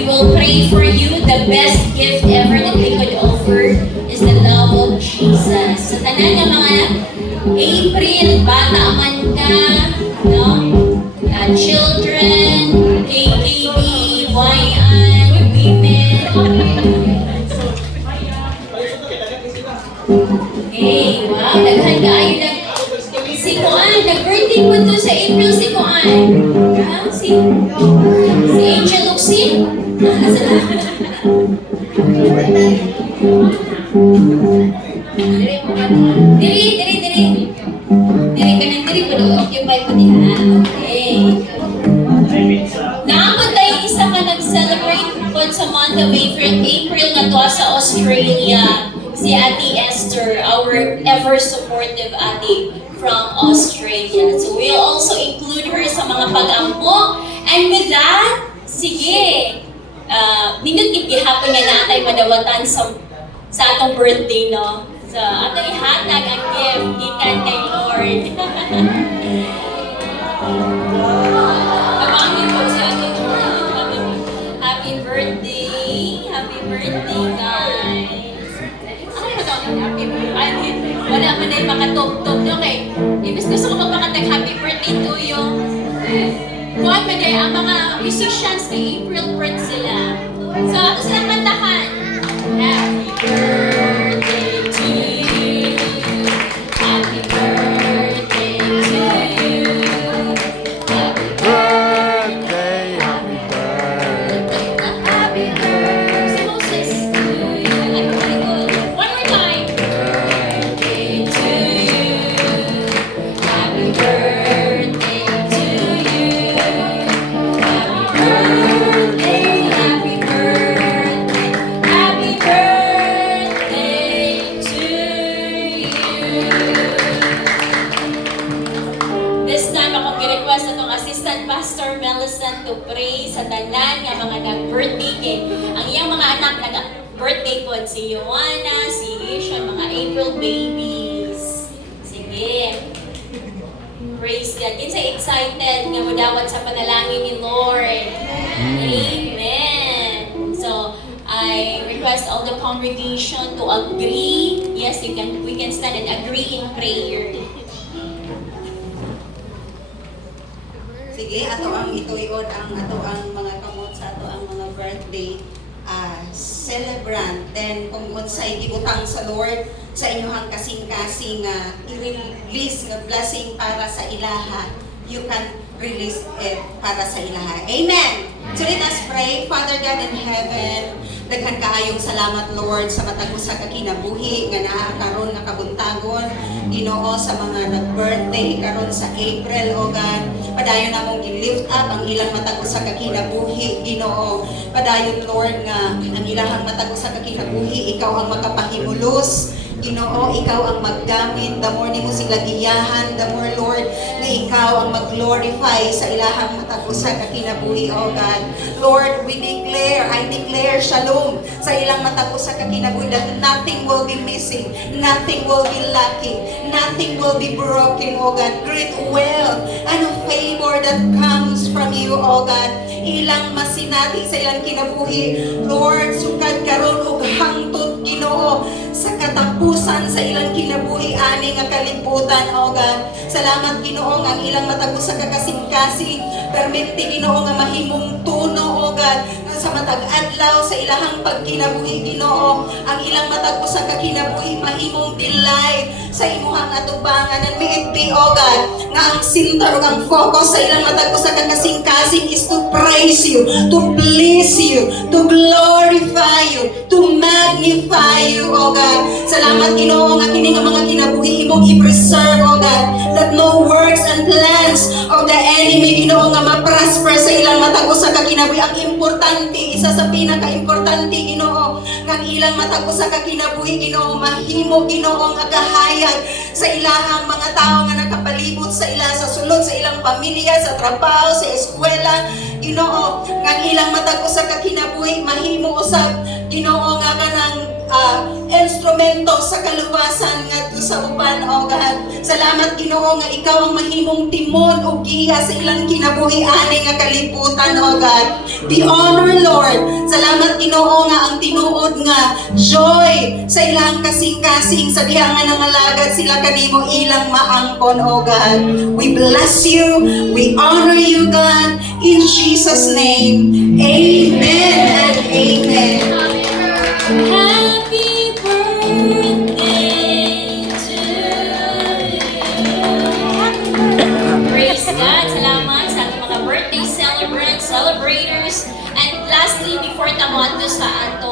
We will pray for you. The best gift ever that we could offer is the love of Jesus. Sa tanan nga mga April, bata man ka, no? Children, KKB, YN, women. Hey, wow, daghan kaayo si Kuan, nag-birthday po to sa April si Kuan. Si Angel Luxin. Diri. Diri ka nang diri, pero occupy po diha. Okay. Naabot tayo isa ka nag-celebrate po sa month of April na to sa Australia. Si Ate Esther, our ever-supportive ate from Australia. So we'll also include her sa mga pag-ampo. And with that, sige, minute gihapon nga natay madawatan sa atong birthday, no? So, atong ihatag ang gift gikan kay Lord. Abangin po sa ating Lord. Happy birthday! Happy birthday, guys! Happy birthday! Wala man na yung makatog-tog, no? Kay, ibig gusto ko magpakatag happy birthday to you. Kuhan man ay ang mga musicians kay April Prince sila. So, ako silang kantahan. Happy birthday to you. Happy birthday to you. Happy birthday, happy birthday. Happy birthday, si Moses, to you. One more time. Birthday to you. Happy birthday to you. Happy birthday, happy birthday. Happy birthday to you. This time ako gi-request atong Assistant Pastor Millicent to pray sa tanan nga mga nag-birthday kay ang iyang mga anak nag-birthday po si Joanna, si Asian, mga April babies. Sige. Praise God. Kinsa excited nga modawat sa panalangin ni Lord. Amen. So, I request all the congregation to agree. Yes, we can stand and agree in prayer. Sige, ato ang ituiod ang ato ang mga kamot sa ato ang mga birthday celebrant. Then kung unsay gibutang sa Lord sa inyong kasing-kasing i-release nga blessing para sa ilaha, you can release it para sa ilaha. Amen. So let us pray. Father God in heaven, daghan kaayong salamat Lord sa matag usa ka kinabuhi nga naa karon nga kabuntagon Ginoo sa mga nag-birthday karon sa April o God. Padayon namong gi-lift up ang ilang matag usa ka kinabuhi Ginoo. Padayon Lord nga ang ilahang matag usa ka kinabuhi ikaw ang makapahimulos Ginoo, ikaw ang maggamit, the more nimo sila giyahan, the more Lord na ikaw ang mag-glorify sa ilahang matag usa ka kinabuhi o God. Lord, I declare shalom sa ilang matag usa ka kinabuhi that nothing will be missing, nothing will be lacking, nothing will be broken o God. Great wealth and favor that comes from you o God. Ilang masinati sa ilang kinabuhi, Lord, sukad karon og hangtod Ginoo sa katapusan sa ilang kinabuhi ani nga kalibutan o God. Salamat Ginoo nga ang ilang matag usa ka kasing-kasing permente Ginoo nga mahimong tuno o God sa matag adlaw sa ilahang pagkinabuhi Ginoo. Ang ilang matag usa ka kinabuhi mahimong delight sa imuhang atubangan and may it be o God nga ang center ug ang focus sa ilang matag usa ka kasing-kasing is to praise you, to bless you, to glorify you, to magnify you o God. Salamat Ginoo nga kini nga mga kinabuhi imong i-preserve o God, that no works and plans of the enemy Ginoo nga ma-prosper sa ilang matag usa ka kinabuhi. Ang importante, isa sa pinaka-importante Ginoo nga ang ilang matag usa ka kinabuhi Ginoo mahimo Ginoo nga kahayag sa ilahang mga tao nga nakapalibot sa ila sa sulod sa ilang pamilya, sa trabaho, sa eskwela Ginoo, nga ilang matag usa ka kinabuhi mahimo usab Ginoo nga kanang instrumento sa kaluwasan ngadto sa uban, O God. Salamat Ginoo nga ikaw ang mahimong timon ug giya sa ilang kinabuhi ani nga kalibutan, O God. Be honor, Lord. Salamat Ginoo nga ang tinuod nga joy sa ilang kasing-kasing sa diha nga nangalagad sila kanimo ilang maangkon, O God. We bless you. We honor you, God. In Jesus' name. Amen and amen. Happy birthday to you. Praise God. Salamat sa ating mga birthday celebrants, celebrators. And lastly, before tamonto sa ato